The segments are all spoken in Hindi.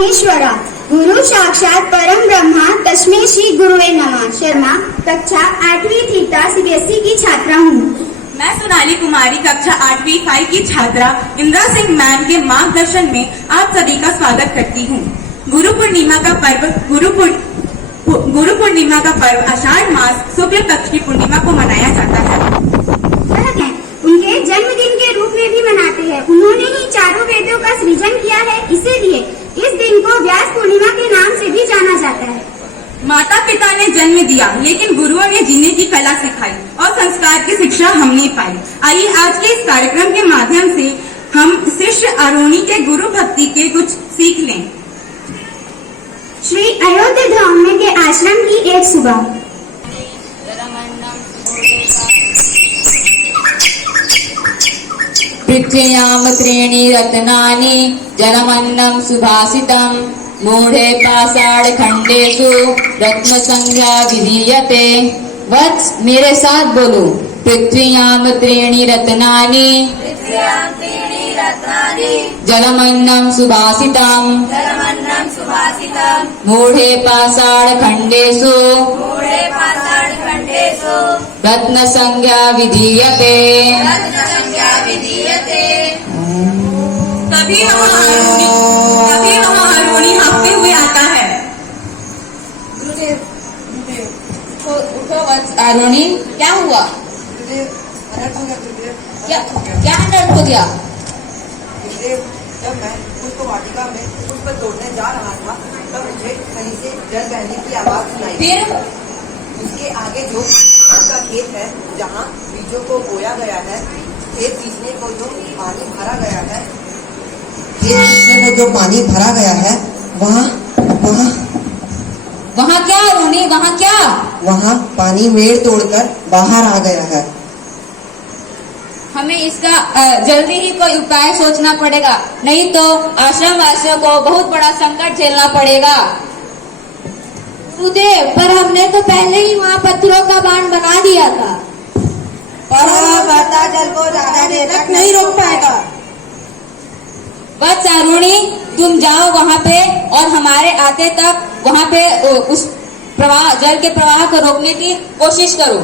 महेश्वरा। गुरु साक्षात परम ब्रह्मा तस्मै श्री गुरुवे नमः। शर्मा, कक्षा 8वीं थीटा CBSE की छात्रा हूँ। मैं सोनाली कुमारी कक्षा 8वीं 5 की छात्रा इंदिरा सिंह मैम के मार्गदर्शन में आप सभी का स्वागत करती हूँ। गुरु पूर्णिमा का पर्व आषाढ़ मास शुक्ल पक्ष की पूर्णिमा को मनाया जाता है। उनके जन्मदिन के रूप में भी मनाते हैं। उन्होंने ही चारों वेदों का सृजन किया है, इसीलिए इस दिन को व्यास पूर्णिमा के नाम से भी जाना जाता है। माता पिता ने जन्म दिया, लेकिन गुरुओं ने जीने की कला सिखाई और संस्कार की शिक्षा हमने पाई। आइए आज के इस कार्यक्रम के माध्यम से हम शिष्य आरोही के गुरु भक्ति के कुछ सीख लें। श्री अयोध्या धाम के आश्रम की एक सुबह। पृथ्व्यां त्रीणि रत्नानि जलमन्नं सुभाषितं मूढे पाषाणखण्डेषु रत्नसंज्ञा विधीयते। वत्स मेरे साथ बोलो, पृथ्व्यां त्रीणि रत्नानि जलमन्नं सुभाषितं मूढे पाषाणखण्डेषु रत्नसंज्ञा विधीयते। तभी वहाँ आरोही हाँफते हुए आता है। उठो वत्स आरोही, क्या हुआ? क्या अनर्थ हो गया? जब मैं पुष्प वाटिका में पुष्प तोड़ने जा रहा था, तब मुझे कहीं से जल बहने की आवाज सुनाई। फिर उसके आगे जो धान का खेत है, जहाँ बीजों को बोया गया है, खेत सींचने को जो पानी भरा गया है, वहाँ क्या रोनी, वहाँ क्या? वहाँ पानी मेड़ तोड़कर बाहर आ गया है। हमें इसका जल्दी ही कोई उपाय सोचना पड़ेगा, नहीं तो आश्रम वासियों को बहुत बड़ा संकट झेलना पड़ेगा। गुरुदेव, पर हमने तो पहले ही वहाँ पत्थरों का बांध बना दिया था। पर बढ़ता जल को ज्यादा देर तक नहीं रोक पाएगा। वत्स आरोही, तुम जाओ वहाँ पे और हमारे आते तक वहाँ पे उस प्रवाह, जल के प्रवाह को रोकने की कोशिश करो।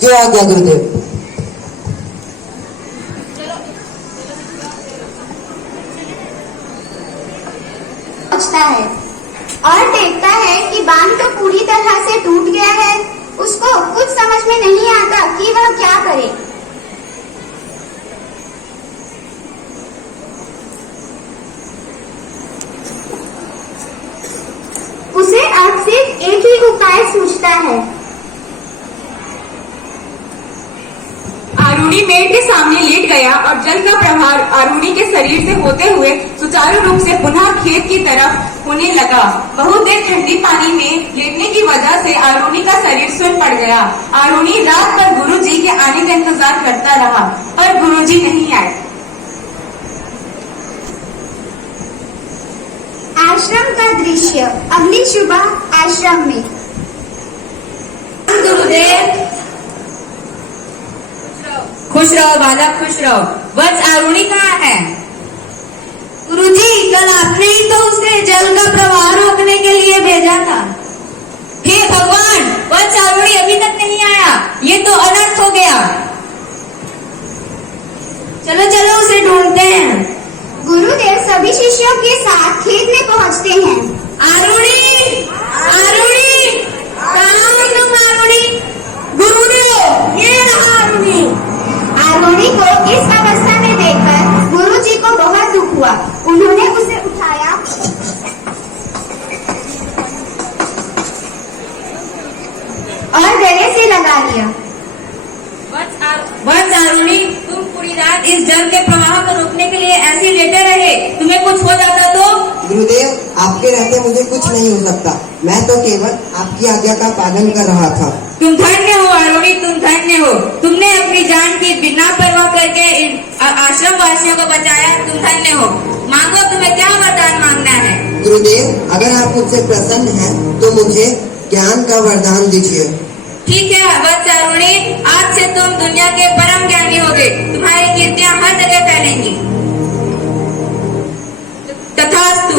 जो आज्ञा गुरुदेव। पहुंचता है और देखता है कि बांध तो पूरी तरह से टूट गया है। उसको कुछ समझ में नहीं आता कि वह क्या करे। उसे अब सिर्फ एक ही उपाय सूझता है। आरोही मेड़ के सामने लेट गया और जल का प्रवाह आरोही के शरीर से होते हुए सुचारू रूप से पुनः खेत की तरफ होने लगा। बहुत देर ठंडी पानी में लेटने की वजह से आरोही का शरीर सुन पड़ गया। आरोही रात भर गुरुजी के आने का इंतजार करता रहा, पर गुरुजी नहीं आए। आश्रम का दृश्य। अगली सुबह आश्रम में। गुरुदेव, खुश रहो बालक, खुश रहो। वत्स आरोही कहाँ है? गुरुजी, कल आपने ही तो उसे जल का प्रवाह रोकने के लिए भेजा था। हे भगवान, वत्स आरोही अभी तक नहीं आया। ये तो अनर्थ हो गया। चलो चलो उसे ढूंढते हैं। गुरुदेव सभी शिष्यों के साथ खेत में पहुंचते हैं। आरोही, आरोही, कहाँ हो तुम आरोही? गुरुदेव, ये रहा आरोही। आरोही को इस अवस्था में देखकर गुरुजी को बहुत दुख हुआ। उन्होंने उसे उठाया और गले से लगा लिया। वत्स आरोही, तुम पूरी रात इस जल के प्रवाह को रोकने के लिए ऐसे लेटे रहे। तुम्हें कुछ हो जाता तो? गुरुदेव, आपके रहते मुझे कुछ नहीं हो सकता। मैं तो केवल आपकी आज्ञा का पालन कर रहा था। तुम धन्य हो आरोही, तुम धन्य हो। तुमने अपनी जान की बिना परवाह करके आश्रम वासियों को बचाया। तुम धन्य हो। मांगो, तुम्हें क्या वरदान मांगना है? गुरुदेव, अगर आप मुझसे प्रसन्न हैं, तो मुझे ज्ञान का वरदान दीजिए। ठीक है वत्स आरोही, आज से तुम दुनिया के परम ज्ञानी होगे। तुम्हारी कीर्तियां हर जगह फैलेंगी। तथास्तु।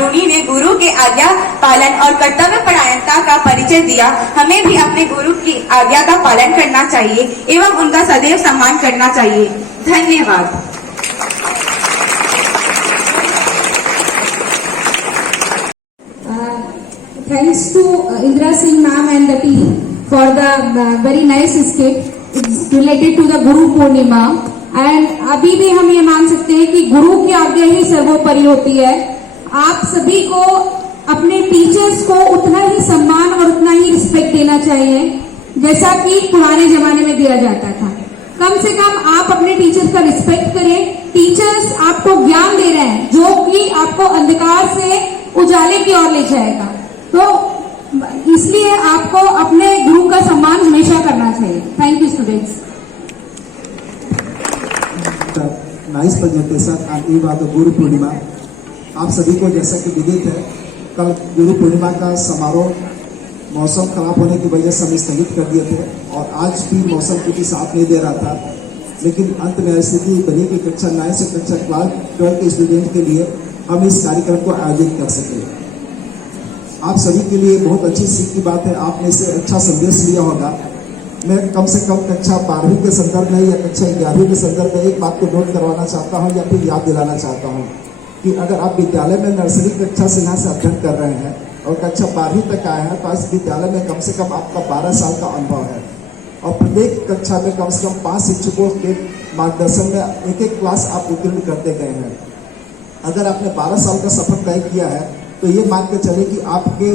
आरुणि ने गुरु के आज्ञा पालन और कर्तव्य परायणता का परिचय दिया। हमें भी अपने गुरु की आज्ञा का पालन करना चाहिए एवं उनका सदैव सम्मान करना चाहिए। धन्यवाद। Thanks to Indra Singh ma'am and the team for the very nice skit. It's related to the Guru Purnima and अभी भी हम ये मान सकते हैं कि गुरु की आज्ञा ही सर्वोपरि होती है। आप सभी को अपने टीचर्स को उतना ही सम्मान और उतना ही रिस्पेक्ट देना चाहिए जैसा कि पुराने जमाने में दिया जाता था। कम से कम आप अपने टीचर्स का रिस्पेक्ट करें। टीचर्स आपको ज्ञान दे रहे हैं जो कि आपको अंधकार से उजाले की ओर ले जाएगा, तो इसलिए आपको अपने गुरु का सम्मान हमेशा करना चाहिए। Thank you students. Nice presentation on eve of the Guru Purnima. आप सभी को जैसा कि विदित है, कल गुरु पूर्णिमा का समारोह मौसम खराब होने की वजह से हम स्थगित कर दिए थे और आज भी मौसम कुछ साथ नहीं दे रहा था, लेकिन अंत में स्थिति बनी कि कक्षा 9 से कक्षा क्लास 12 के स्टूडेंट के लिए हम इस कार्यक्रम को आयोजित कर सके। आप सभी के लिए बहुत अच्छी सीख की बात है, आपने इससे अच्छा संदेश लिया होगा। मैं कम से कम कक्षा 12वीं के संदर्भ में या कक्षा 11वीं के संदर्भ में एक बात को नोट करवाना चाहता हूं या फिर याद दिलाना चाहता हूं कि अगर आप विद्यालय में नर्सरी कक्षा से यहाँ से अध्ययन कर रहे हैं और कक्षा 12वीं तक आए हैं तो इस विद्यालय में कम से कम आपका 12 साल का अनुभव है और प्रत्येक कक्षा में कम से कम 5 शिक्षकों के मार्गदर्शन में एक क्लास आप उत्तीर्ण करते गए हैं। अगर आपने 12 साल का सफर तय किया है तो ये मान के चले कि आपके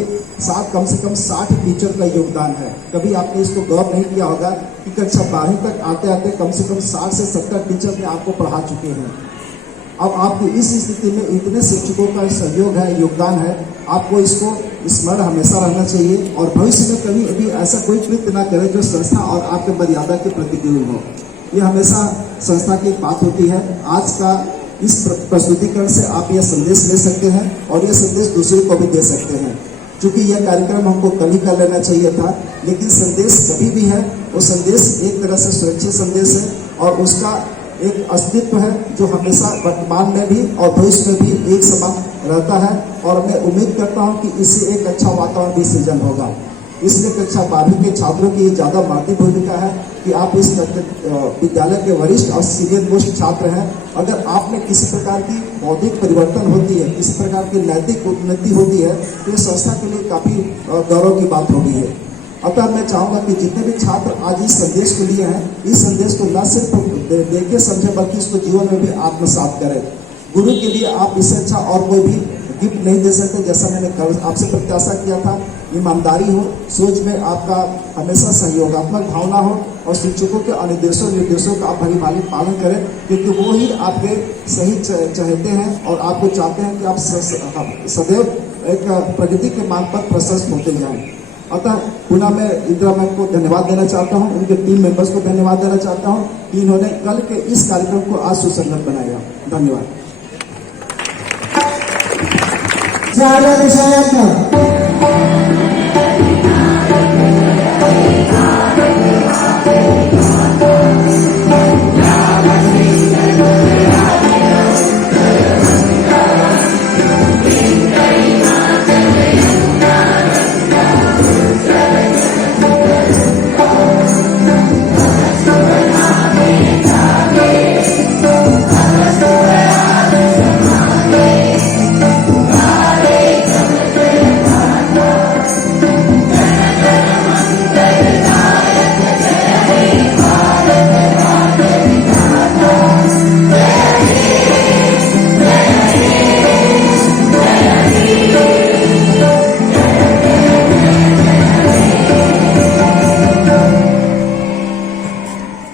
साथ कम से कम 60 टीचर का योगदान है। कभी आपने इसको गौर नहीं किया होगा कि कक्षा 12वीं तक आते आते कम से कम 60 से 70 टीचर ने आपको पढ़ा चुके हैं। अब आपकी इस स्थिति में इतने शिक्षकों का सहयोग है, योगदान है, आपको इसको स्मरण हमेशा रहना चाहिए और भविष्य में कभी भी ऐसा कोई कृत्य ना करे जो संस्था और आपके मर्यादा के प्रतिकूल हो। ये हमेशा संस्था की एक बात होती है। आज का इस प्रस्तुतिकरण से आप यह संदेश ले सकते हैं और यह संदेश दूसरे को भी दे सकते हैं। क्योंकि यह कार्यक्रम हमको कल ही कर लेना चाहिए था, लेकिन संदेश कभी भी है, वो संदेश एक तरह से सुरक्षित संदेश है और उसका एक अस्तित्व है जो हमेशा वर्तमान में भी और भविष्य में भी एक समान रहता है और मैं उम्मीद करता हूं कि इससे एक अच्छा वातावरण भी सृजन होगा। इसलिए कक्षा 12वीं के छात्रों की ज्यादा बढ़ती भूमिका है कि आप इस विद्यालय के वरिष्ठ और सीनियर मोस्ट छात्र हैं। अगर आप में किसी प्रकार की बौद्धिक परिवर्तन होती है, किसी प्रकार की नैतिक उन्नति होती है तो ये संस्था के लिए काफी गौरव की बात होगी है। अतः मैं चाहूंगा कि जितने भी छात्र आज इस संदेश के लिए हैं, इस संदेश को न सिर्फ देखे समझे बल्कि इसको जीवन में भी आत्मसात करें। गुरु के लिए आप इससे अच्छा और कोई भी गिफ्ट नहीं दे सकते। जैसा मैंने कल आपसे प्रत्याशा किया था, ईमानदारी हो, सोच में आपका हमेशा सहयोगात्मक भावना हो और शिक्षकों के अनुदेशों निर्देशों का आप भली भाली पालन करें, क्योंकि वो ही आपके सही चाहते हैं और आपको चाहते हैं कि आप सदैव एक प्रगति के मार्ग पर प्रशस्त होते जाएं। अतः पुनः मैं इंदिरा मैम को धन्यवाद देना चाहता हूं, उनके टीम मेंबर्स को धन्यवाद देना चाहता हूं कि इन्होंने कल के इस कार्यक्रम को आज सुसंगत बनाया। धन्यवाद।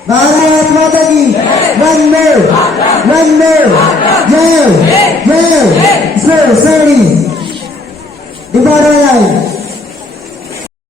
भारत माता की वंदे जय जय जय सर सैनी डिपार्टमेंट